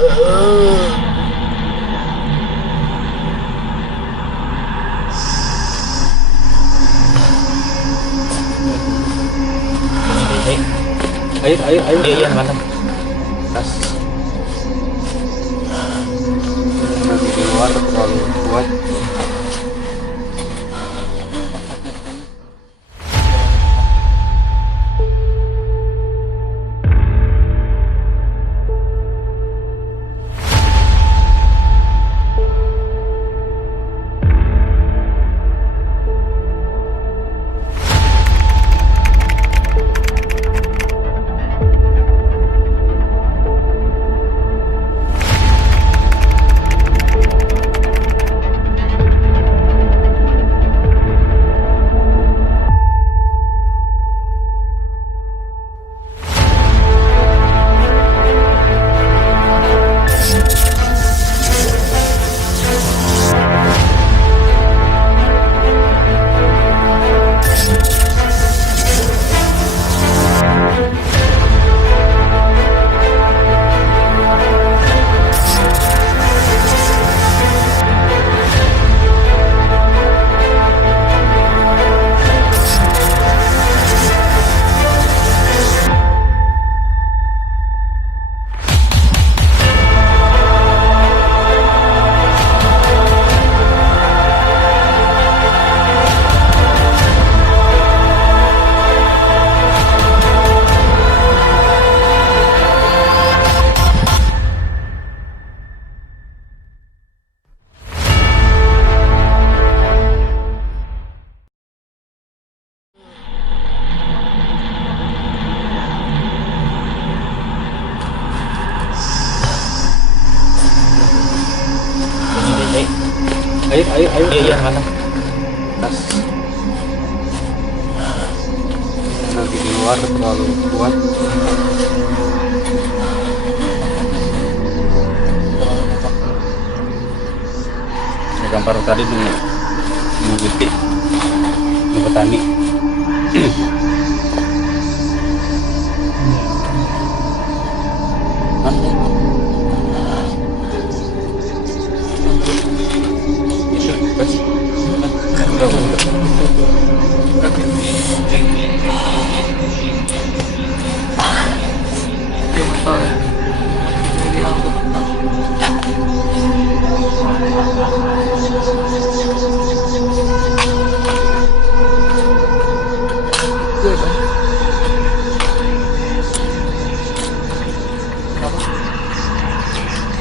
Ayo. Iya, mantap. Tas. Di luar terlalu kuat. Ayo. Iya, mantap. Tas. Nanti di luar terlalu kuat. Gambar tadi dulu mengikuti petani.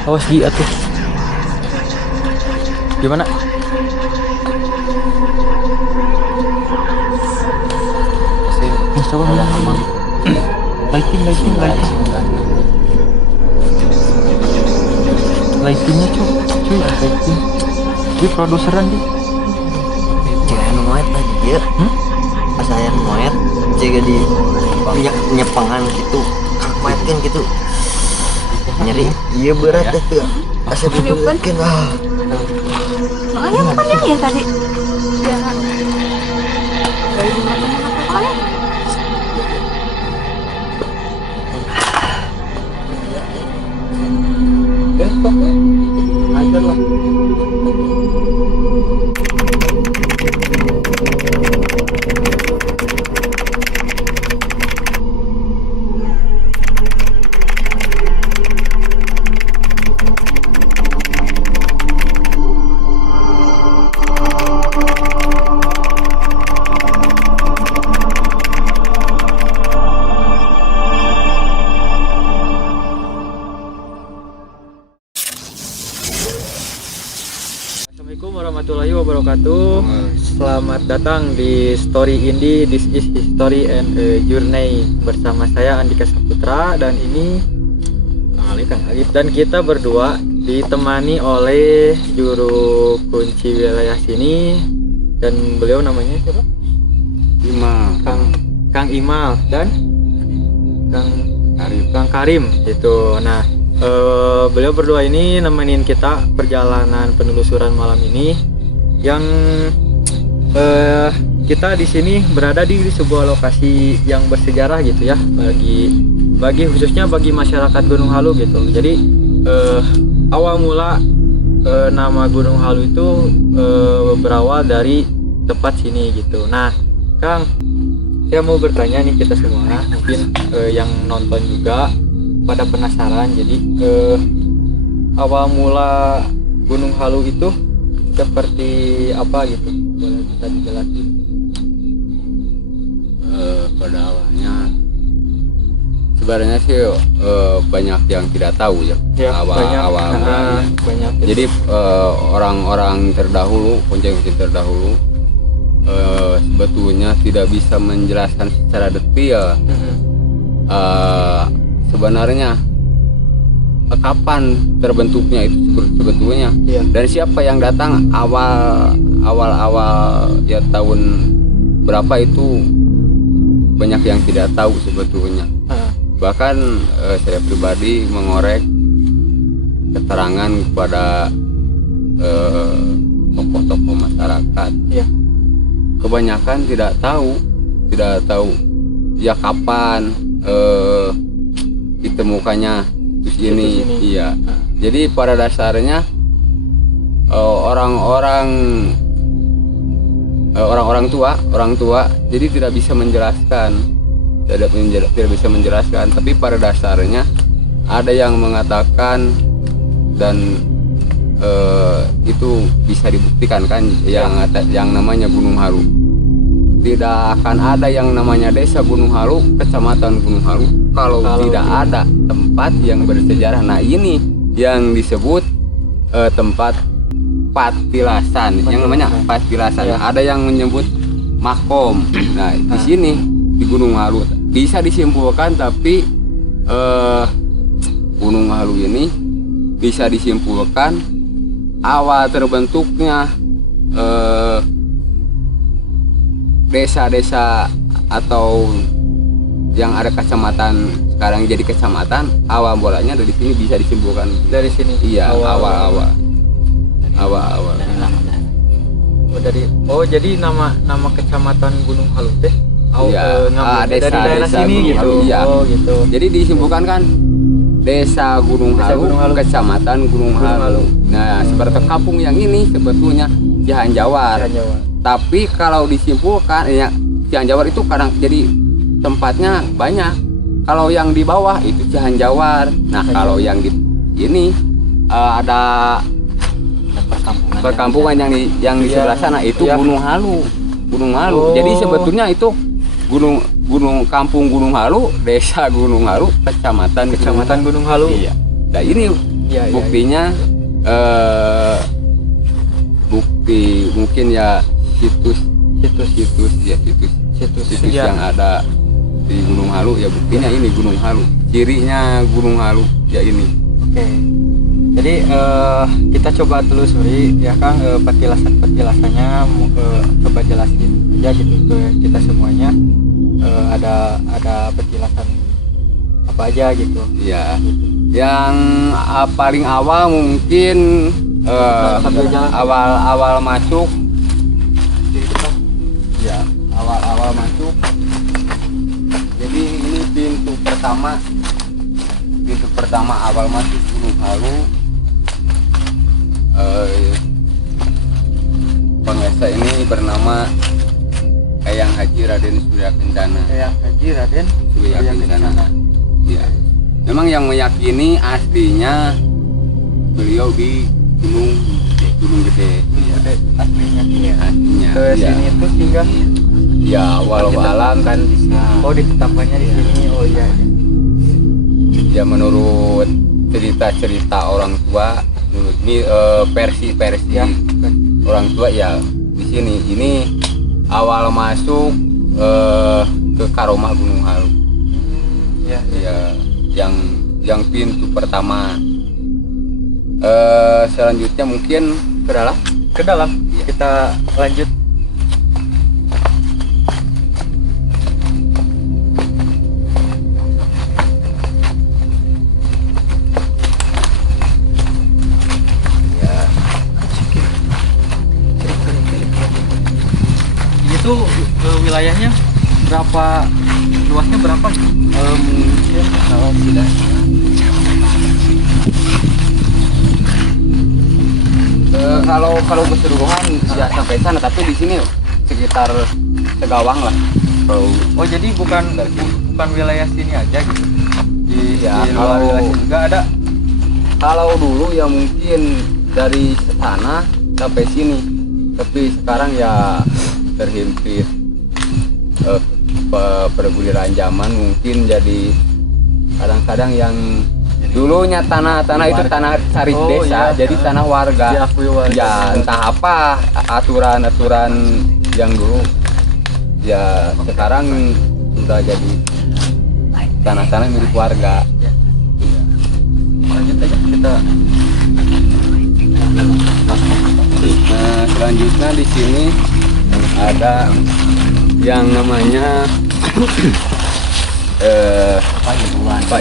Awas Gi atuh. Gimana? Coba aman. Lighting. Lightingnya cuy, lighting. Dia produseran di. Jangan moet lagi ya. Pas saya moet, jaga di nyepangan gitu, moet kan gitu. Nyeri, iya berat itu. Asal dibuatkan lah. Soalnya panjang ya tadi. Jangan. Dari mana Besok ajar lah. Assalamualaikum warahmatullahi wabarakatuh. Selamat datang di Story Indie. This is History and a Journey bersama saya Andika Saputra dan ini Kang Alif, dan kita berdua ditemani oleh juru kunci wilayah sini dan beliau namanya siapa? Kang Imal dan Kang Karim gitu. Nah, beliau berdua ini nemenin kita perjalanan penelusuran malam ini yang kita di sini berada di sebuah lokasi yang bersejarah gitu ya bagi khususnya bagi masyarakat Gunung Halu gitu. Jadi awal mula nama Gunung Halu itu berawal dari tempat sini gitu. Nah, Kang, saya mau bertanya nih kita semua, mungkin yang nonton juga pada penasaran. Jadi awal mula Gunung Halu itu seperti apa gitu? Boleh kita dijelasin? Pada awalnya sebenarnya sih banyak yang tidak tahu ya, awal-awalnya. Banyak. Jadi orang-orang terdahulu, kunci-kunci terdahulu sebetulnya tidak bisa menjelaskan secara detail sebenarnya kapan terbentuknya itu sebetulnya, dan siapa yang datang awal ya tahun berapa itu banyak yang tidak tahu sebetulnya. Bahkan saya pribadi mengorek keterangan kepada tokoh-tokoh masyarakat, kebanyakan tidak tahu ya kapan ditemukannya terus ini. Iya, jadi pada dasarnya orang tua jadi tidak bisa menjelaskan, tidak bisa menjelaskan. Tapi pada dasarnya ada yang mengatakan dan itu bisa dibuktikan kan, yang namanya Gunung Halu. Tidak akan ada yang namanya desa Gunung Halu, kecamatan Gunung Halu kalau tidak ada tempat yang bersejarah. Nah, ini yang disebut tempat patilasan, yang namanya patilasan. Ada yang menyebut makom. Nah, di sini di Gunung Halu bisa disimpulkan, tapi Gunung Halu ini bisa disimpulkan awal terbentuknya desa-desa atau yang ada kecamatan sekarang jadi kecamatan, awal mulanya dari sini bisa disimpulkan. Dari sini. Iya, awal-awal. Jadi nama kecamatan Gunung Halu teh dari daerah sini gitu. Iya. Oh, gitu. Jadi disimpulkan kan Desa Gunung Halu, Kecamatan Gunung Halu. Nah, seperti kampung yang ini sebetulnya Cihanjawar. Tapi kalau disimpulkan ya Cihanjawar itu kadang jadi tempatnya banyak. Kalau yang di bawah itu Cihanjawar. Nah, kalau yang di ini ada perkampungan yang di sebelah sana itu Gunung Halu. Jadi sebetulnya itu Kampung Gunung Halu, Desa Gunung Halu, Kecamatan Gunung Halu. Iya. Nah, ini buktinya bukti mungkin ya situs yang ada di Gunung Halu ya, buktinya ini Gunung Halu. Cirinya Gunung Halu ya ini. Oke. Jadi kita coba telusuri ya Kang, petilasannya coba jelasin aja gitu ke kita semuanya. Ada petilasan apa aja gitu. Iya. Yang paling awal mungkin awal masuk. Ya, awal masuk. Jadi ini pintu pertama awal masuk Gunung Halu. Penguasa ini bernama Eyang Haji Raden Surya Kencana. Eyang Haji Raden Surya Kencana. Ya. Memang yang meyakini aslinya beliau di Gunung Gede. Aslinya. Iya, aslinya. Ke sini itu singgah. Ya, walau alam kan bisa. Oh, ditetampannya di sini. Oh iya. Ya, menurut cerita-cerita orang tua, ini versi orang tua ya di sini. Ini awal masuk ke Karomah Gunung Halu. Ya, yang pintu pertama. Selanjutnya mungkin ke dalam. Ya. Kita lanjut. Itu wilayahnya berapa, luasnya berapa? Mungkin kalau tidak kalau keseluruhan ya sampai sana, tapi di sini sekitar Tegawang lah. Kalau Oh jadi bukan wilayah sini aja gitu. Ya, Di luar kalau- wilayah sini juga ada. kalau dulu ya mungkin dari sana sampai sini, tapi sekarang ya terhimpit perguliran zaman, mungkin jadi kadang-kadang yang dulunya tanah itu tanah sari Oh, desa, iya. jadi tanah warga. Diakui warga. Ya entah apa aturan yang dulu ya sekarang sudah jadi tanah-tanah milik warga. Ya. Lanjut aja kita. Nah, selanjutnya di sini ada yang namanya Pak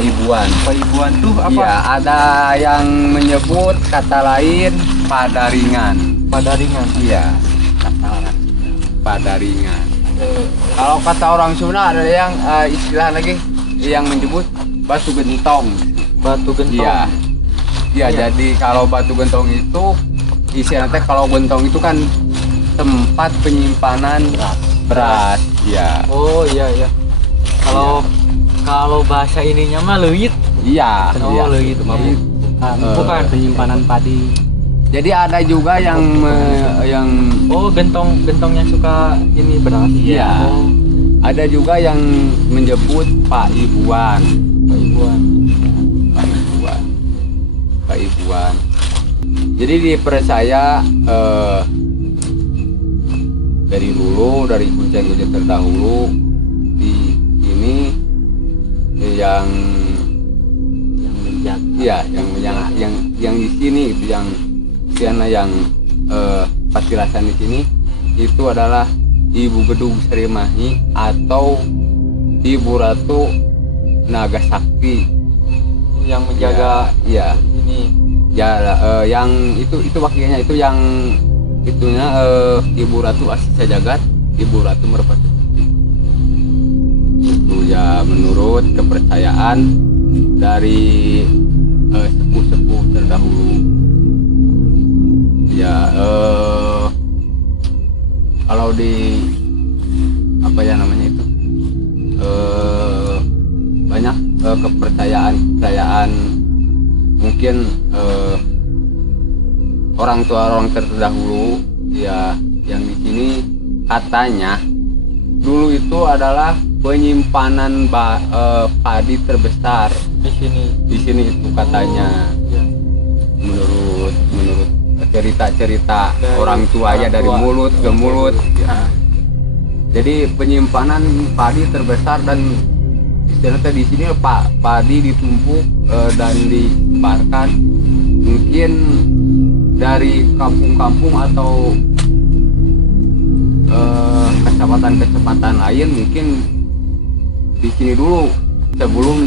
Ibuan. Pak Ibuan tuh apa? Iya, ada yang menyebut kata lain Padaringan. Padaringan. Iya, Padaringan. Kalau kata orang Sunda ada yang istilah lagi yang menyebut batu gentong. Batu gentong. Iya. Iya, Iya. jadi kalau batu gentong itu istilahnya kalau gentong itu kan tempat penyimpanan beras. Iya. Oh iya iya. Kalau bahasa ininya mah leuit. Iya. Oh, iya. leuit. Itu mah Bukan penyimpanan padi. Jadi ada juga yang Oh gentong yang suka ini beras. Iya. Oh, ada juga yang menyebut Pak Ibuan. Pak Ibuan. Pak Ibuan. Pak Ibuan. Jadi dipercaya dari dulu, dari kucing-kucing terdahulu di ini yang menjaga. iya yang di sini itu yang siana yang patilasan di sini itu adalah Ibu Gedung Serimahi atau Ibu Ratu Naga Sakti Yang menjaga ya ini. ya yang itu wakilnya itu yang itunya Ibu Ratu Asisa Jagat, Ibu Ratu Merpati. Itu ya menurut kepercayaan dari sepuh-sepuh terdahulu. Ya kalau di apa ya namanya itu banyak kepercayaan mungkin orang terdahulu ya yang di sini katanya dulu itu adalah penyimpanan padi terbesar Di sini itu katanya. ya. menurut cerita-cerita Dari orang tua ya, orang dari tua. mulut ke mulut ya. Nah, Jadi penyimpanan padi terbesar dan istilahnya di sini padi ditumpuk dan disebarkan mungkin dari kampung-kampung atau kecamatan-kecamatan lain mungkin di sini dulu sebelum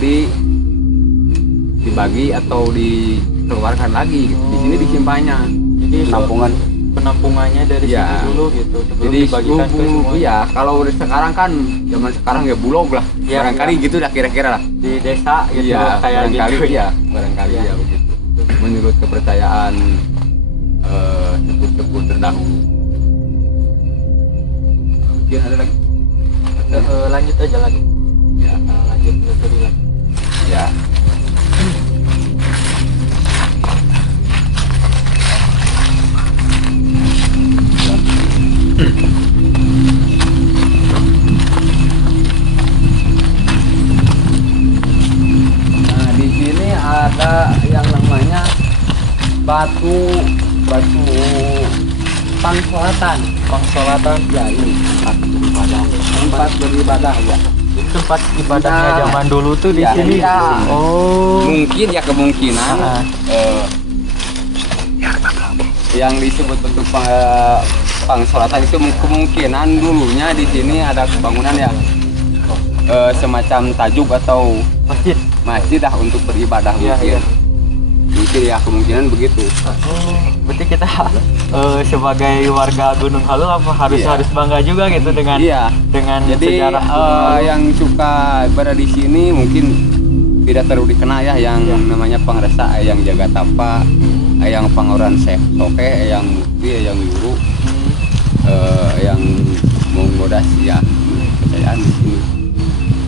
dibagi atau dikeluarkan lagi. Di sini disimpannya. jadi penampungannya dari Ya. sini dulu gitu sebelum Jadi dibagikan ke semua. iya, kalau sekarang kan zaman sekarang ya bulog lah. Iya, Barangkali iya. gitu dah kira-kira lah. Di desa gitu Iya, kayak barangkali gitu. iya, barangkali Iya. ya begitu. Menurut kepercayaan sepuh-sepuh terdahulu. Mungkin ada lagi. Lanjut aja lagi. Ya, Lanjut telusuri lagi. ya. Nah, di sini ada yang namanya batu pangsolatan. Pangsolatan Ya, ini tempat beribadah ya. itu tempat ibadahnya Nah, zaman dulu tuh di ya, sini. iya. Oh. Mungkin ya kemungkinan Ah. yang disebut bentuk pangsolatan itu kemungkinan dulunya di sini ada bangunan ya semacam tajuk atau Masjid. masjid dah untuk beribadah Iya, mungkin. iya. Mungkin ya kemungkinan begitu. Oh, berarti kita sebagai warga Gunung Halu apa harus Iya. bangga juga gitu dengan Iya. dengan Jadi sejarah Gunung Halu. yang suka berada di sini mungkin tidak terlalu dikenal ya yang Iya. namanya Pangresa yang Jaga Tapa yang pangoran soke, yang mukti, yang yuru, yang menggoda ya kepercayaan di sini.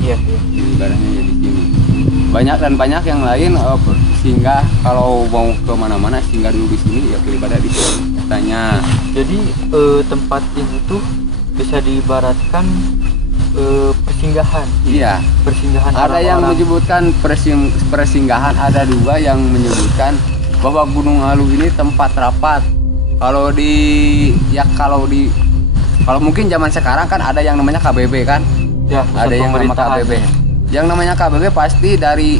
Iya. Ibaratnya ya di sini. Banyak dan banyak yang lain singgah kalau mau ke mana-mana singgah dulu di sini ya daripada di sini katanya. Jadi tempat ini tuh bisa diibaratkan persinggahan. Iya. Persinggahan Ada yang orang-orang. menyebutkan persinggahan, ada juga yang menyebutkan bahwa Gunung Halu ini tempat rapat. Kalau mungkin zaman sekarang kan ada yang namanya KBB kan? Ya, Ada pusat yang nama pemerintahan. KBB. Yang namanya KBB pasti dari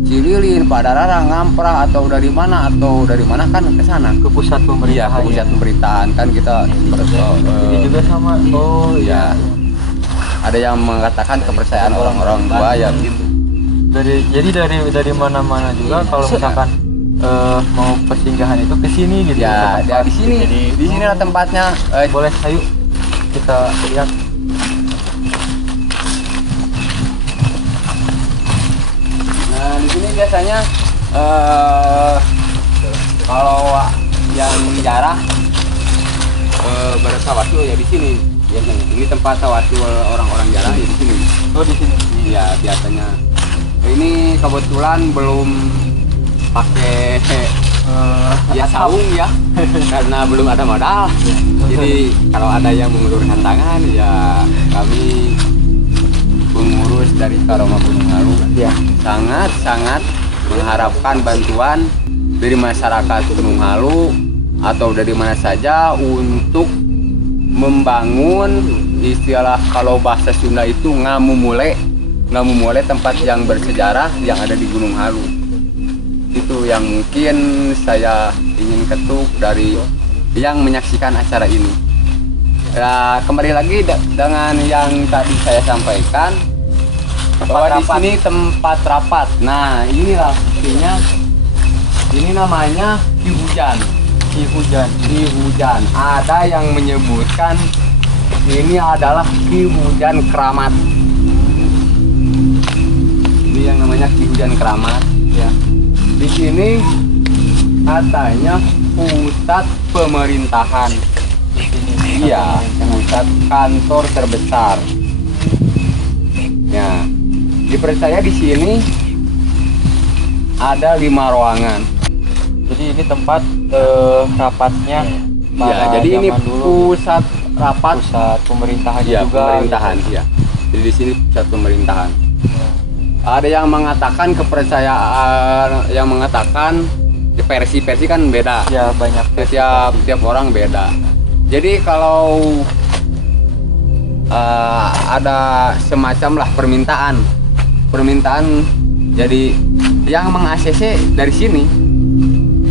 Cililin, Padarara, Ngamprah atau dari mana kan ke sana. Ke pusat Iya, pemerintahan. ke pusat pemerintahan kan kita Ini juga sama. Oh ya. Ada yang mengatakan kepercayaan orang-orang tua ya begitu. Jadi dari mana-mana juga kalau misalkan mau persinggahan itu ke sini gitu. Ya, ke dia tempat. di sini. Jadi, Di sinilah tempatnya. boleh, ayo kita lihat. Nah, di sini biasanya kalau yang jarah bersawatu ya di sini. Biasanya ini tempat sawatu orang-orang jarah ya di sini. Oh, di sini. Iya, biasanya. Ini kebetulan belum pakai ya saung ya karena belum ada modal. Jadi kalau ada yang mengulurkan tangan ya kami pengurus dari Karoma Gunung Halu Ya. sangat mengharapkan bantuan dari masyarakat Gunung Halu atau dari mana saja untuk membangun istilah kalau bahasa Sunda itu ngamumule tempat yang bersejarah yang ada di Gunung Halu. Itu yang mungkin saya ingin ketuk dari yang menyaksikan acara ini. Ya, kembali lagi dengan yang tadi saya sampaikan bahwa di sini tempat rapat. Nah, inilah buktinya. Ini namanya Ki Hujan. Ki Hujan. Ki Hujan. Ada yang menyebutkan ini adalah Ki Hujan Keramat. Ini yang namanya Ki Hujan Keramat. Ya. Di sini katanya pusat pemerintahan. Di sini. Iya, pusat kantor terbesar. Ya, dipercaya di sini ada 5 ruangan. Jadi ini tempat rapatnya. Ya, para jadi ini zaman dulu, pusat rapat. pusat pemerintahan Iya, juga. pemerintahan. Iya. Jadi di sini pusat pemerintahan. Ada yang mengatakan kepercayaan, yang mengatakan versi-versi kan beda. Ya, banyak. Tiap orang beda. Jadi kalau ada semacam lah permintaan jadi yang meng-ACC dari sini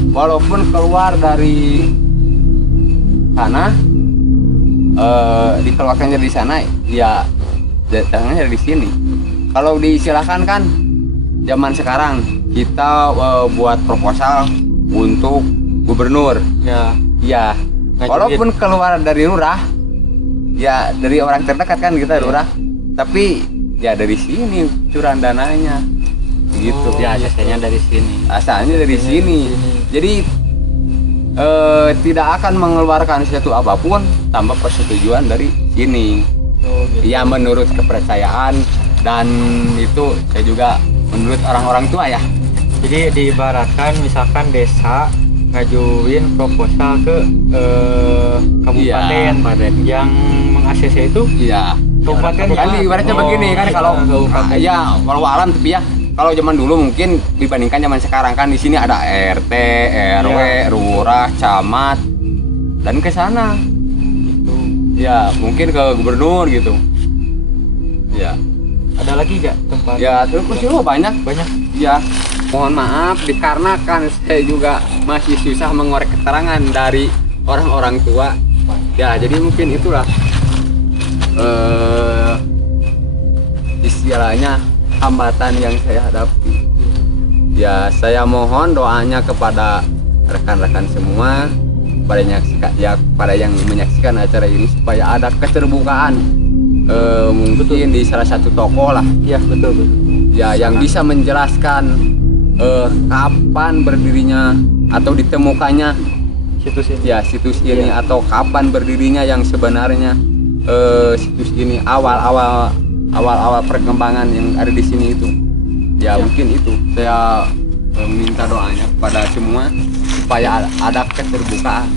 walaupun keluar dari sana dikeluarkannya di sana ya datangnya dari sini. Kalau disilahkan kan zaman sekarang kita buat proposal untuk gubernur Ya. ya Ngajuin. walaupun keluar dari lurah ya dari orang terdekat kan kita lurah tapi ya dari sini curahan dananya gitu. Oh, Ya, gitu. biasanya dari sini. Asalnya dari sini. Jadi tidak akan mengeluarkan sesuatu apapun tanpa persetujuan dari sini. Oh, gitu. Ya menurut kepercayaan dan itu saya juga menurut orang-orang tua ya. Jadi diibaratkan misalkan desa ngajuin proposal ke kabupaten yang meng-ACC itu Iya. kabupaten Kan ibaratnya begini kan kalau ya kalau alam tapi ya kalau zaman dulu mungkin dibandingkan zaman sekarang kan di sini ada RT, RW, lurah, camat dan ke sana. gitu. Ya, mungkin ke gubernur gitu. Ya. Ada lagi gak tempat? Ya, terus juga banyak. Banyak. Ya, mohon maaf dikarenakan saya juga masih susah mengorek keterangan dari orang-orang tua. Ya, jadi mungkin itulah istilahnya hambatan yang saya hadapi. Ya, saya mohon doanya kepada rekan-rekan semua pada yang menyaksikan acara ini supaya ada keterbukaan mungkin di salah satu tokoh lah Iya, betul. ya yang bisa menjelaskan kapan berdirinya atau ditemukannya situs ini. ya situs ini atau kapan berdirinya yang sebenarnya situs ini awal perkembangan yang ada di sini itu ya mungkin itu saya minta doanya kepada semua supaya ada keterbukaan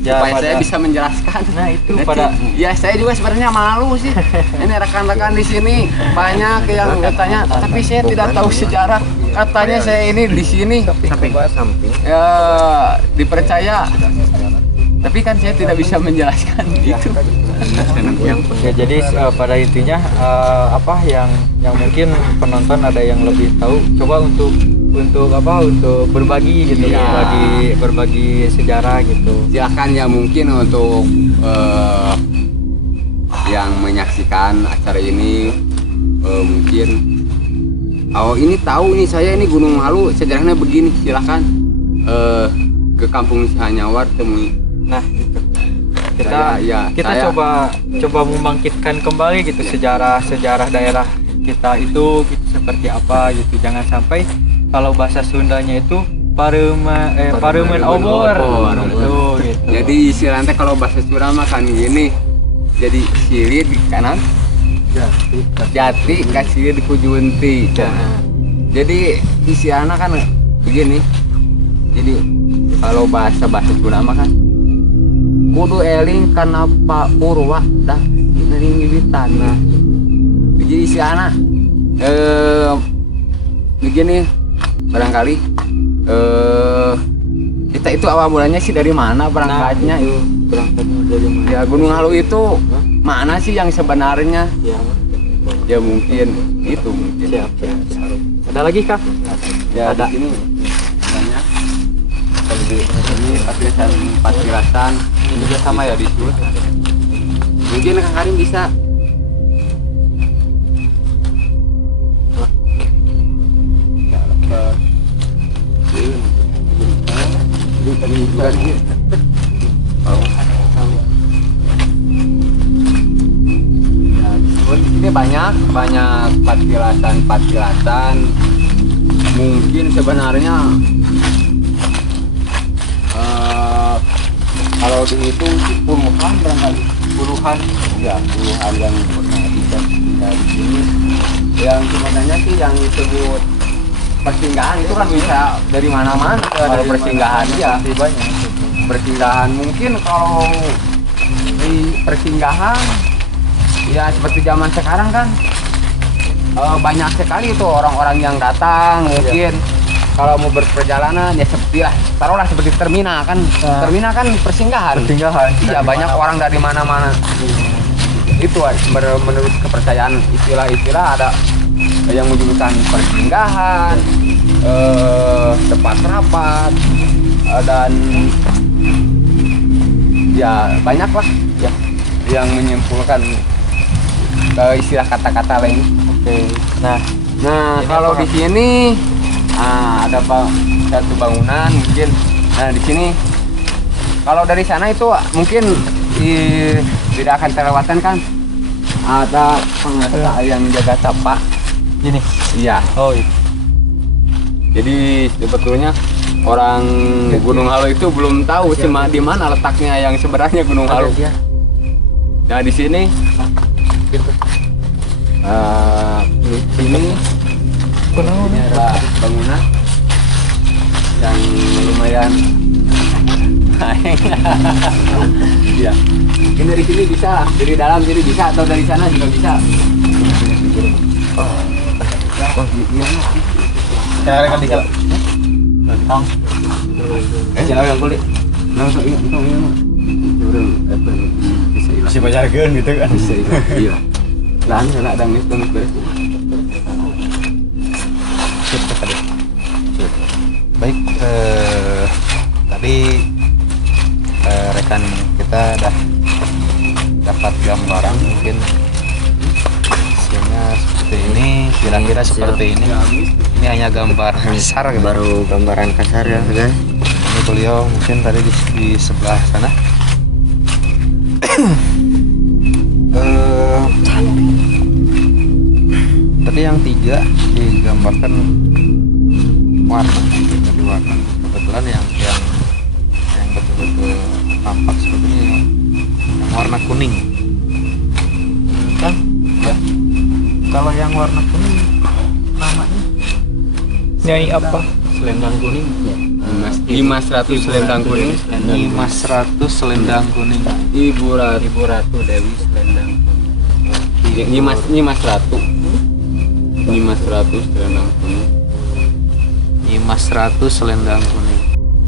Ya. supaya saya bisa menjelaskan. Nah, itu Nanti, pada ya saya juga sebenarnya malu sih. Ini rekan-rekan di sini banyak yang katanya, tapi saya tidak tahu sejarah. Katanya saya ini di sini samping ya dipercaya, tapi kan saya tidak bisa menjelaskan itu. ya jadi pada intinya apa yang mungkin penonton ada yang lebih tahu, coba untuk berbagi gitu, Iya. berbagi sejarah gitu. Silakan ya mungkin untuk yang menyaksikan acara ini mungkin ini tahu nih saya ini Gunung Halu sejarahnya begini, silakan ke Kampung Sihanyawar temui. Nah, gitu. Kita saya- coba membangkitkan kembali gitu sejarah daerah kita itu gitu, seperti apa gitu. Jangan sampai kalau bahasa Sundanya itu Pareuman obor gitu. Jadi istilahnya kalau bahasa Sunda mah kan gini, jadi silir di kanan, jati kasih di kujunti. Jadi istilahnya kan begini. Jadi kalau bahasa Sunda mah kan kudu eling karena Pak Purwa dah nering wiwitan. Nah, jadi istilahnya begini barangkali kita itu awal mulanya sih dari mana berangkatnya itu? Berangkatnya dari mana? Ya Gunung Halu itu mana sih yang sebenarnya? Ya mungkin itu mungkin. Siap. Ada lagi kah? Ya Ada. di sini banyak. Kalau di sini patilasan Ini juga sama ya di sini. mungkin Kang Karim bisa. Ini banyak patilasan mungkin sebenarnya kalau dihitung sih puluhan barangkali puluhan yang pernah tinggal di sini. Yang sebenarnya sih yang disebut persinggahan itu kan bisa dari mana-mana dari persinggahan ya Banyak. persinggahan mungkin kalau di persinggahan ya seperti zaman sekarang kan banyak sekali itu orang-orang yang datang mungkin kalau mau berperjalanan ya seperti lah taruhlah seperti terminal kan terminal kan persinggahan iya banyak orang dari mana-mana itu menurut kepercayaan istilah-istilah ada yang menyebutkan persinggahan tempat rapat dan ya banyak lah ya yang menyimpulkan istilah kata-kata lain. Oke. Nah, Nah Ini kalau apa? di sini ada satu bangunan mungkin. Nah di sini kalau dari sana itu mungkin tidak akan terlewatkan kan ada pengusaha yang jaga tapak. ini. Iya. Oh, iya. Jadi sebetulnya orang Gunung Halu itu belum tahu sih di mana letaknya yang sebenarnya Gunung Halu. Nah di sini ini ada bangunan yang lumayan. Iya. Ini dari sini bisa, dari dalam sini bisa atau dari sana juga bisa. Oh iya. Cara kan tiga. Tong. Jangan yang kulit. Langsung iya, itu iya. Bisa hilang. Masih bajarkeun gitu kan. Bisa hilang. Iya. Lahan kena ada nih beres. Baik, tadi rekan kita dah dapat gambaran mungkin hasilnya seperti ini, kira-kira seperti ini. Ini hanya gambar besar, gitu. baru gambaran kasar ya guys. Ini beliau mungkin tadi di sebelah sana. Tadi yang 3 digambarkan warna, jadi warna. Kebetulan yang betul-betul tampak sepertinya yang warna kuning. Kan? Ya. Kalau yang warna kuning namanya Nyai apa? selendang kuning. Nyimas Ratu Selendang Kuning. Nyimas Ratu Selendang Kuning. Ibu Ratu. Ibu Ratu Dewi Selendang. Nyimas Ratu. Nyimas Ratu Selendang Kuning. Nyimas Ratu Selendang Kuning.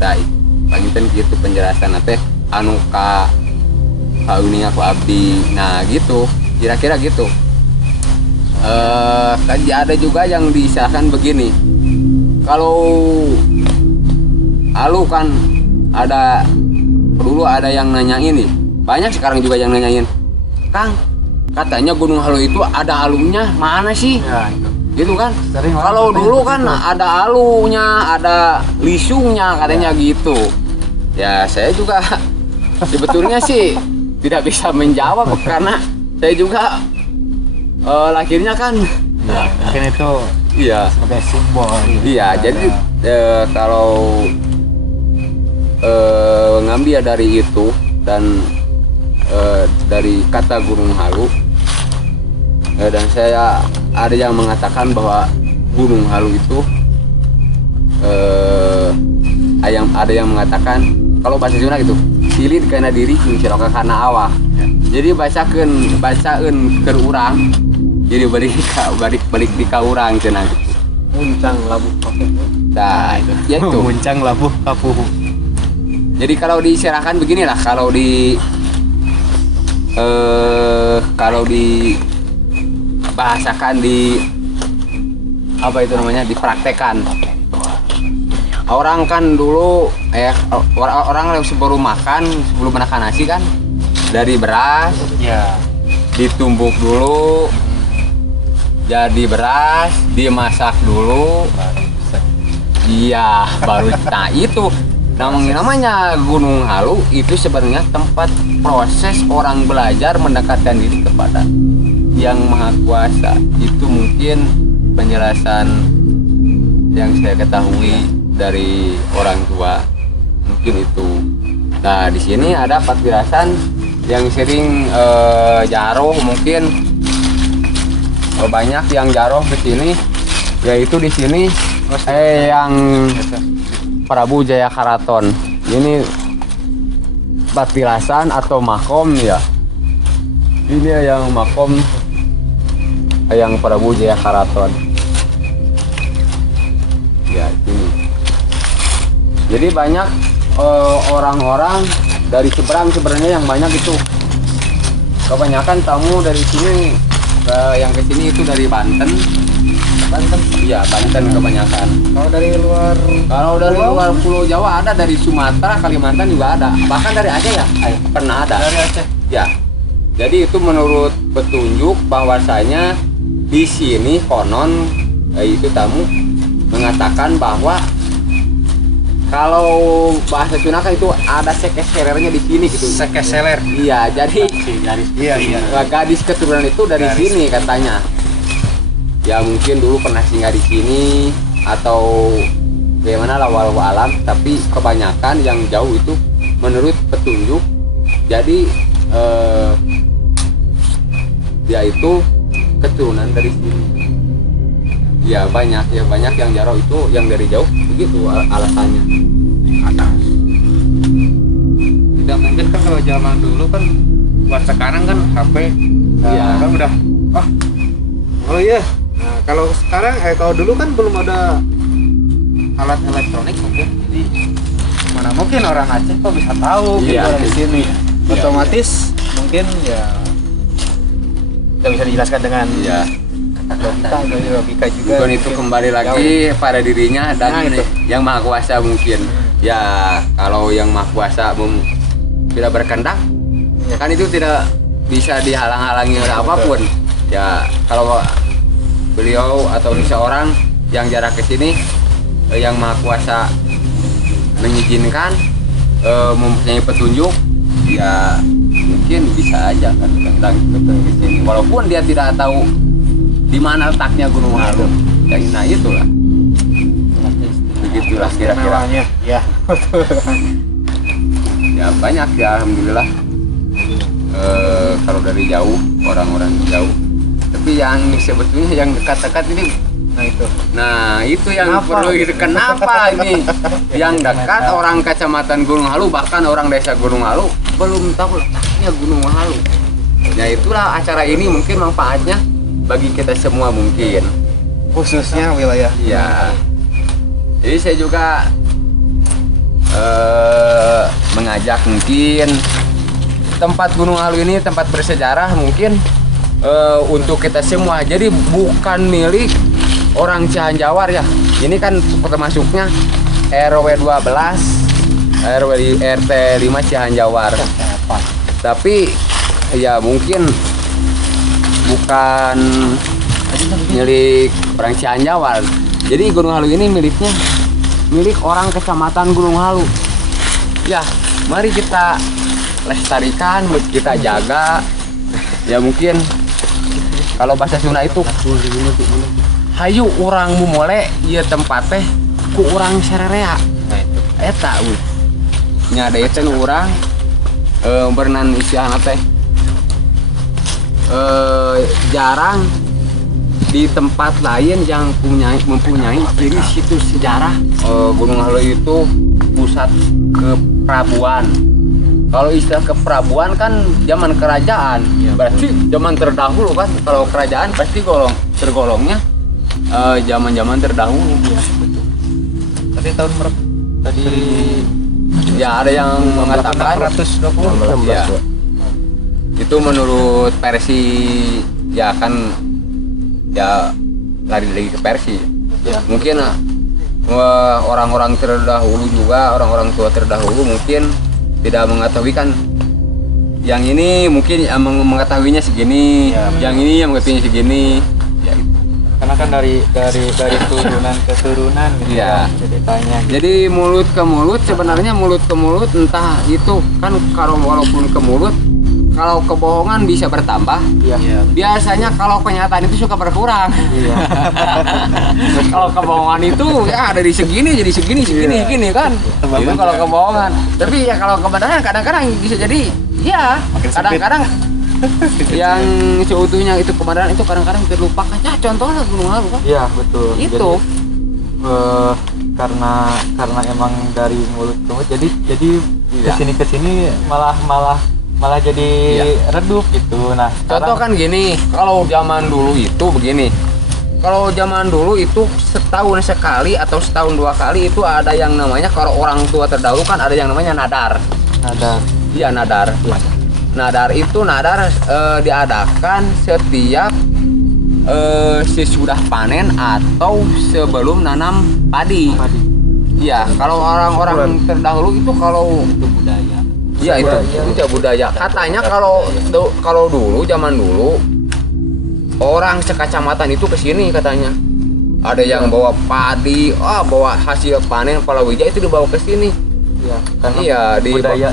Baik, panginten gitu penjelasan teh anu ka ini aku abdi. Nah gitu, kira-kira gitu. Kan ada juga yang disahkan begini. Kalau Alu kan ada dulu ada yang nanyain nih, banyak sekarang juga yang nanyain, Kang, katanya Gunung Halu itu ada alunya, mana sih? Ya, itu. Gitu kan? Sering orang Kalau bertanya dulu kan gitu. ada alunya, ada lisungnya katanya gitu. Ya saya juga sebetulnya sih tidak bisa menjawab karena saya juga lahirnya kan. Ya, mungkin itu Iya. sebagai simbol. gitu. Iya, jadi kalau ngambil dari itu dan dari kata Gunung Halu, dan saya ada yang mengatakan bahwa Gunung Halu itu ada yang mengatakan kalau bahasa Sunda gitu, silid karena diri ciroka karena awak. Jadi bacakeun keur urang, jadi balik di ka urang cenah gitu. Muncang labuh pakai. Nah, ya itu. Muncang labuh kapuhu. Jadi kalau diserahkan beginilah, kalau bahasakan di apa itu namanya, dipraktekan. Orang kan dulu orang sebelum makan nasi kan dari beras Ya. ditumbuk dulu jadi beras, dimasak dulu. Iya, baru. Nah itu namanya Gunung Halu itu sebenarnya tempat proses orang belajar mendekatkan diri kepada Yang Maha Kuasa. Itu mungkin penjelasan yang saya ketahui dari orang tua, mungkin itu. Nah di sini ada petilasan yang sering jaroh, mungkin banyak yang jaroh ke sini, yaitu di sini yang Prabu Jaya Karaton. Ini petilasan atau makom ya. Ini yang makom yang Prabu Jaya Karaton. Ya ini. Jadi banyak orang-orang dari seberang sebenarnya yang banyak itu. Kebanyakan tamu dari sini yang ke sini itu dari Banten. Iya, Banten kebanyakan. Kalau dari luar Pulau Jawa ada, dari Sumatera, Kalimantan juga ada. Bahkan dari Aceh ya, pernah ada. dari Aceh. Ya. Jadi itu menurut petunjuk bahwasanya di sini konon itu tamu mengatakan bahwa kalau bahasa Sunda itu ada sekeserernya di sini gitu. Sekeseler. Iya, jadi Iya. gadis keturunan itu dari sini katanya. Ya mungkin dulu pernah singgah di sini atau bagaimana lah walau alam, tapi kebanyakan yang jauh itu menurut petunjuk. Jadi dia itu keturunan dari sini. Ya banyak yang jauh itu yang dari jauh begitu alasannya. Tidak mungkin kan kalau zaman dulu kan buat sekarang kan HP. Iya. Kan udah. Oh iya. Nah, kalau sekarang kalau dulu kan belum ada alat elektronik mungkin. Jadi mana mungkin orang Aceh kok bisa tahu Iya. gitu di sini. Iya, Otomatis mungkin ya tidak bisa dijelaskan dengan Iya. logika juga. Bukan itu kembali lagi pada dirinya dan yang Maha Kuasa mungkin. Ya kalau yang Maha Kuasa tidak berkehendak, kan itu tidak bisa dihalang-halangi oleh apapun. Ya kalau beliau atau seseorang yang jarak ke sini, yang Maha Kuasa mengizinkan, mempunyai petunjuk, ya mungkin bisa aja kan datang ke sini. Walaupun dia tidak tahu di mana letaknya Gunung Halu. Nah itulah. itulah kira-kira. Istimewanya. Ya. Ya banyak ya alhamdulillah. Kalau dari jauh, orang-orang jauh. Tapi yang sebetulnya yang dekat-dekat ini, nah itu yang perlu kenapa ini yang dekat orang kecamatan Gunung Halu, bahkan orang desa Gunung Halu belum tahu letaknya Gunung Halu. Ya itulah acara ini mungkin manfaatnya bagi kita semua mungkin. Khususnya wilayah. Iya. Jadi saya juga mengajak mungkin tempat Gunung Halu ini tempat bersejarah mungkin untuk kita semua. Jadi bukan milik orang Cihanjawar ya. Ini kan termasuknya RW 12, RT 5 Cihanjawar. Tapi ya mungkin bukan milik orang Cihanjawar. Jadi Gunung Halu ini milik orang kecamatan Gunung Halu. Ya, mari kita lestarikan, kita jaga. Ya mungkin kalau bahasa Sunda itu hayu orang mumole ieu tempat teh ku urang sarerea. Eta nya da eta nu urang berenang isiana teh jarang di tempat lain yang mempunyai ciri situs sejarah. Gunung Halu itu pusat keperabuan. Kalau istilah keperabuan kan zaman kerajaan, berarti zaman terdahulu kan. Kalau kerajaan pasti tergolongnya zaman-zaman terdahulu. Iya, betul. Tadi tahun berapa? Tadi Ya ada yang mengatakan 620. ya, itu menurut versi ya kan ya lari lagi ke versi. ya, Mungkin orang-orang terdahulu juga, orang-orang tua terdahulu mungkin tidak mengetahui kan. Yang ini mungkin mengetahuinya segini, yang ini yang mengetahuinya segini. Ya gitu. karena kan dari turunan ke turunan gitu Iya. ya ceritanya. Jadi mulut ke mulut, sebenarnya mulut ke mulut entah itu kan kalau walaupun ke mulut, kalau kebohongan bisa bertambah. Iya. Biasanya kalau kenyataan itu suka berkurang. Iya. Kalau kebohongan itu ya dari segini jadi segini segini kan. Itu kalau kebohongan. Tapi ya kalau kebenaran kadang-kadang bisa jadi ya kadang-kadang yang seutuhnya itu kebenaran itu kadang-kadang terlupakan. Ya contohnya Gunung Halu kan. Iya, betul. Itu karena emang dari mulut ke mulut jadi Iya. kesini malah jadi redup gitu. Nah, contoh kan gini, kalau zaman dulu itu begini. Kalau zaman dulu itu setahun sekali atau setahun dua kali itu ada yang namanya, kalau orang tua terdahulu kan ada yang namanya nadar. ada Iya nadar. Nadar itu diadakan setiap sesudah panen atau sebelum nanam padi. Iya, kalau orang-orang terdahulu itu kalau itu budaya. iya itu budaya. Katanya kalau dulu zaman dulu orang sekacamatan itu kesini katanya. Ada yang bawa padi, bawa hasil panen palawija itu dibawa ke sini. Iya, karena Iya, di budaya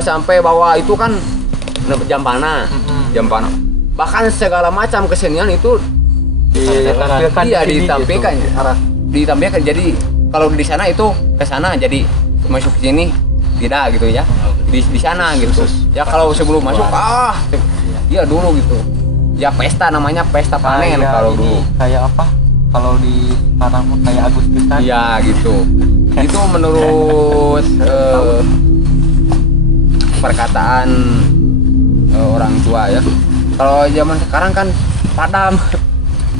sampai bawa itu kan jampana, jampana. Bahkan segala macam kesenian itu ditampilkan iya di sini ditampilkan, gitu. ditampilkan. Jadi kalau di sana itu ke sana, jadi masuk ke sini tidak gitu ya. Di sana gitu. Ya kalau sebelum masuk iya dulu gitu. Ya pesta namanya pesta panen Kayak kalau ini, dulu. kayak apa? Kalau di sekarang mah kayak Agustusan. Iya gitu. Itu menurut perkataan orang tua ya. Kalau zaman sekarang kan padam.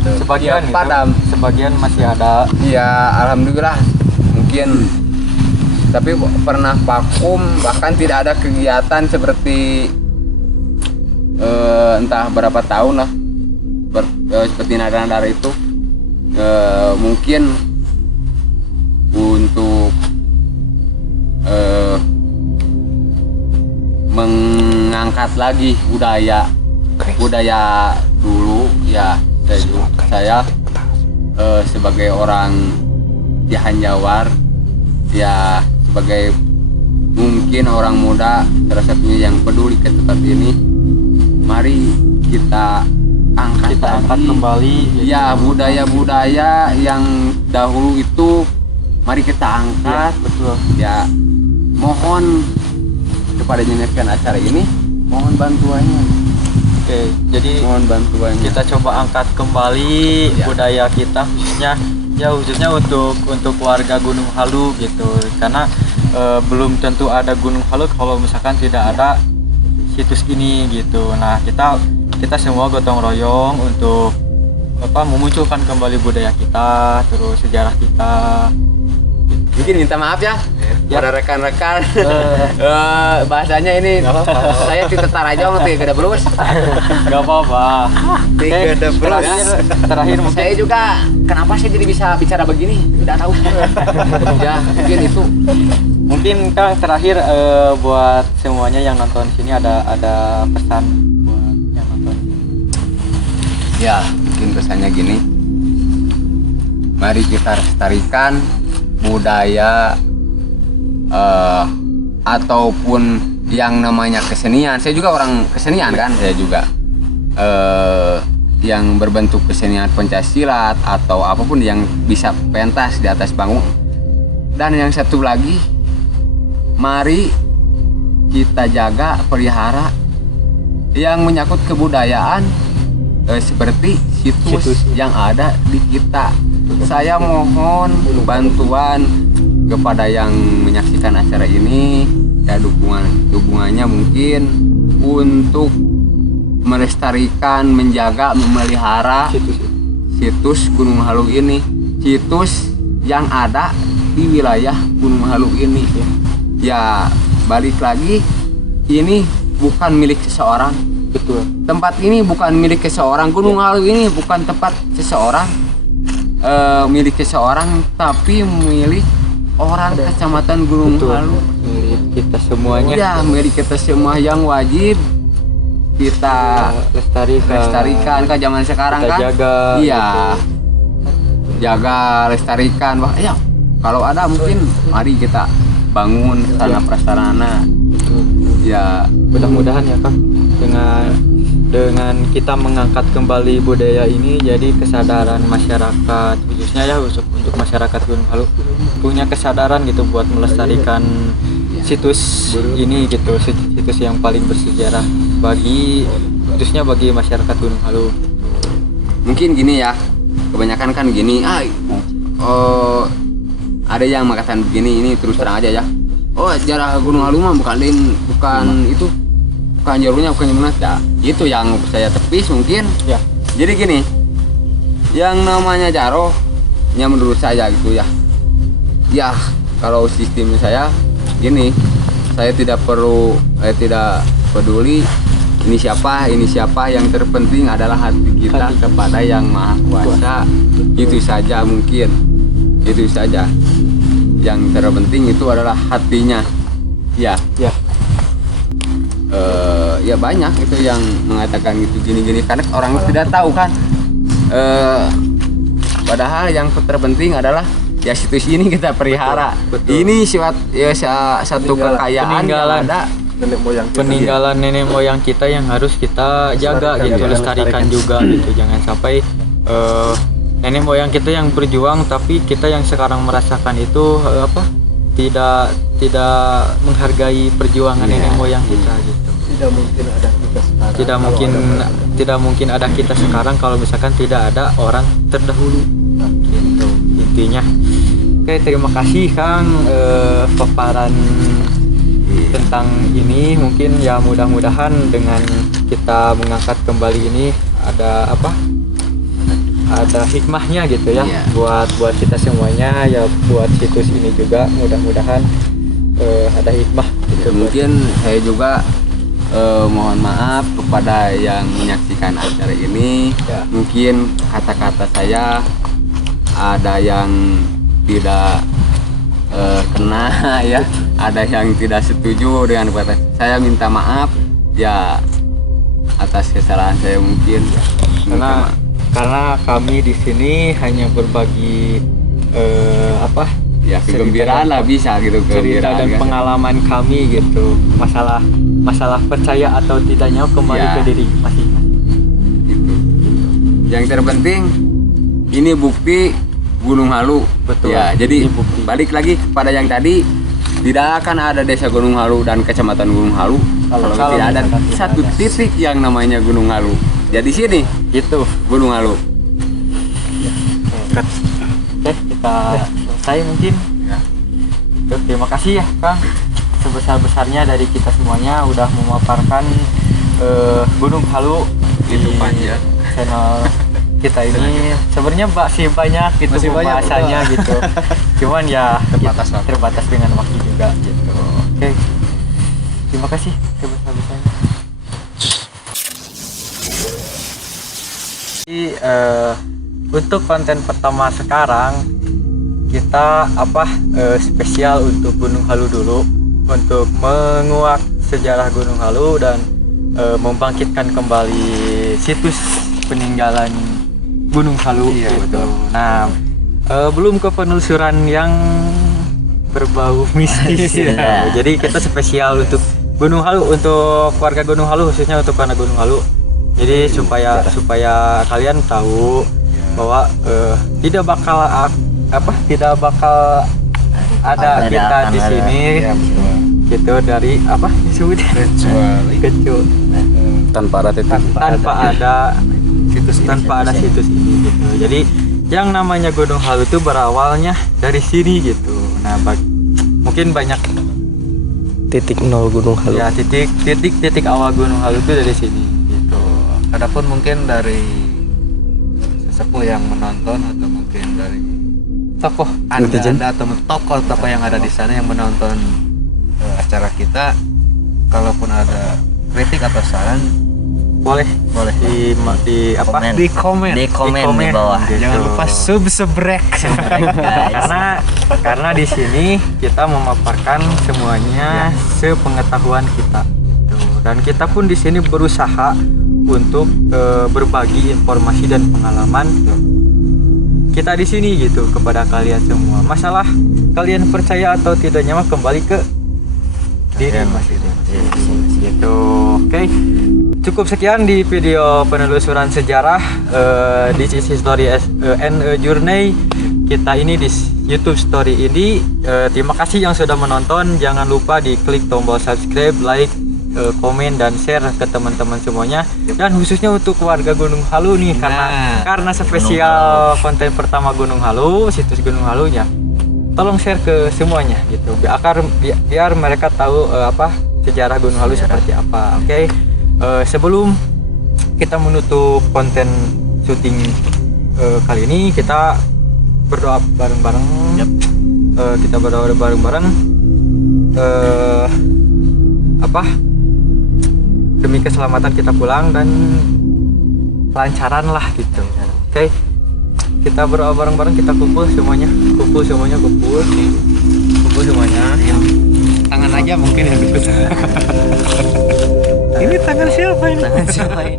Sebagian Ya, itu, padam. sebagian masih ada. Ya alhamdulillah mungkin, tapi pernah vakum, bahkan tidak ada kegiatan seperti entah berapa tahun lah seperti nadar itu. Mungkin untuk mengangkat lagi budaya dulu ya. Saya sebagai orang Cihanjawar ya, sebagai mungkin orang muda salah satunya yang peduli ke tempat ini, mari kita angkat Kita angkat kembali gitu. ya budaya-budaya yang dahulu itu mari kita angkat. Betul. Ya mohon kepada menyaksikan acara ini, mohon bantuannya. Oke, jadi Mohon bantuannya. kita coba angkat kembali Ya. budaya kita, khususnya untuk warga Gunung Halu gitu, karena belum tentu ada Gunung Halu kalau misalkan tidak ada situs ini gitu. Nah, kita semua gotong royong untuk memunculkan kembali budaya kita, terus sejarah kita. Mungkin minta maaf ya, pada rekan-rekan. Bahasanya ini saya tidak tarajong, tidak ada berus. Gak apa-apa. Tidak ada bros. Terakhir mungkin Saya juga kenapa saya jadi bisa bicara begini? Tidak tahu. Ya mungkin itu. Mungkin Kang terakhir buat semuanya yang nonton sini ada pesan buat yang nonton. Ya mungkin pesannya gini. Mari kita lestarikan budaya ataupun yang namanya kesenian. Saya juga orang kesenian kan, saya juga yang berbentuk kesenian pencaksilat atau apapun yang bisa pentas di atas panggung. Dan yang satu lagi, mari kita jaga, pelihara yang menyangkut kebudayaan seperti situs yang ada di kita. Saya mohon bantuan kepada yang menyaksikan acara ini, ya dukungannya mungkin untuk melestarikan, menjaga, memelihara situs Gunung Halu ini, situs yang ada di wilayah Gunung Halu ini. Ya balik lagi, ini bukan milik seseorang. Betul. Tempat ini bukan milik seseorang. Gunung Halu ini bukan tempat seseorang, milik seseorang, tapi milik orang Kecamatan Gunung Halu. Milik kita semuanya. Ya, milik kita semua yang wajib kita lestarikan kan zaman sekarang kita kan. jaga. Iya. Jaga, lestarikan. Wah, ya. Kalau ada mungkin mari kita bangun sarana prasarana. Ya, Mudah-mudahan ya Kang, dengan kita mengangkat kembali budaya ini, jadi kesadaran masyarakat khususnya ya untuk masyarakat Gunung Halu punya kesadaran gitu buat melestarikan situs ini gitu, situs yang paling bersejarah khususnya bagi masyarakat Gunung Halu. mungkin gini ya. Kebanyakan kan gini, ada yang mengatakan begini, ini terus terang aja ya. Oh, sejarah Gunung Halu mah bukan itu, bukan jalurnya, bukan gimana ya. Itu yang saya tepis mungkin. Ya. Jadi gini, yang namanya Jaro, ya menurut saya gitu ya. Ya, kalau sistem saya gini, saya tidak peduli ini siapa, yang terpenting adalah hati kita kepada yang Maha Kuasa. Itu saja mungkin. Itu saja. Yang terpenting itu adalah hatinya. Ya. Ya. Ya banyak itu yang mengatakan gitu gini-gini karena orang tidak tahu kan. Padahal yang terpenting adalah ya situs ini kita pelihara. Betul. Ini satu kekayaan yang ada. Peninggalan nenek moyang kita yang harus kita jaga gitu, lestarikan juga gitu. Jangan sampai nenek moyang kita yang berjuang tapi kita yang sekarang merasakan itu tidak menghargai perjuangan nenek moyang kita gitu. Tidak mungkin ada kita sekarang kalau misalkan tidak ada orang terdahulu gitu intinya. Oke, terima kasih Kang paparan tentang ini. Mungkin ya mudah-mudahan dengan kita mengangkat kembali ini ada hikmahnya gitu ya. buat kita semuanya ya, buat situs ini juga mudah-mudahan ada hikmah gitu. Mungkin saya juga mohon maaf kepada yang menyaksikan acara ini. Mungkin kata-kata saya ada yang tidak kena ya, ada yang tidak setuju dengan kata saya, minta maaf ya atas kesalahan saya mungkin. Karena kami di sini hanya berbagi ya kegembiraan lah, bisa gitu, cerita dan kan. pengalaman kami gitu, masalah percaya atau tidaknya kembali Ya. ke diri masing-masing Gitu. Yang terpenting ini bukti Gunung Halu. Betul. Ya, jadi Ini bukti. balik lagi kepada yang tadi, tidak akan ada desa Gunung Halu dan kecamatan Gunung Halu kalau tidak ada misalkan tidak satu ada. titik yang namanya Gunung Halu. Jadi sini Gitu. Gunung Halu. Oke, kita selesai mungkin. Ya. Oke, terima kasih ya Kang sebesar-besarnya dari kita semuanya udah memaparkan Gunung Halu di Itu panjang. channel kita ini. Sebenarnya masih banyak gitu Masih banyak, pembahasannya betul. gitu. Cuman ya Terbatas waktu. terbatas dengan waktu juga gitu. Oke. Terima kasih sebesar-besarnya. Jadi untuk konten pertama sekarang kita spesial untuk Gunung Halu dulu, untuk menguak sejarah Gunung Halu dan membangkitkan kembali situs peninggalan Gunung Halu. Iya, gitu. betul. Nah, belum ke penelusuran yang berbau mistis ya. Jadi kita spesial untuk Gunung Halu, untuk warga Gunung Halu, khususnya untuk warga Gunung Halu. Jadi supaya kalian tahu bahwa tidak bakal ada kita di akan sini Iya, betul. gitu dari disebutnya Kecuali Tanpa ada titik. tanpa ada situs ini. tanpa ada situs ini gitu. Jadi yang namanya Gunung Halu itu berawalnya dari sini gitu. Nah, mungkin banyak titik nol Gunung Halu. ya titik awal Gunung Halu itu dari sini gitu. Adapun mungkin dari sesepuh yang menonton atau mungkin dari Tokoh anda atau tokoh-tokoh yang ada di sana yang menonton acara kita, kalaupun ada kritik atau saran boleh boleh di Komen. di komen. Di komen di bawah. gitu. Jangan lupa subscribe. Guys. karena di sini kita memaparkan semuanya sepengetahuan kita gitu. Dan kita pun di sini berusaha untuk berbagi informasi dan pengalaman kita di sini gitu kepada kalian semua. Masalah kalian percaya atau tidaknya mah kembali ke diri masing-masing gitu. Oke. Cukup sekian di video penelusuran sejarah This is History and a Journey kita ini di YouTube Story ini. Terima kasih yang sudah menonton. Jangan lupa diklik tombol subscribe, like, komen dan share ke teman-teman semuanya, dan khususnya untuk warga Gunung Halu nih, karena spesial konten pertama Gunung Halu, situs Gunung Halunya, tolong share ke semuanya gitu, biar mereka tahu sejarah Gunung Halu seperti apa. Oke. Sebelum kita menutup konten syuting kali ini, kita berdoa bareng-bareng. Kita berdoa bareng-bareng demi keselamatan kita pulang dan kelancaran lah gitu. Oke. Kita berdoa bareng-bareng, kita kumpul semuanya. Kumpul semuanya. Tangan aja mungkin yang dulu. Ini tangan siapa ini? Tangan siapa ini?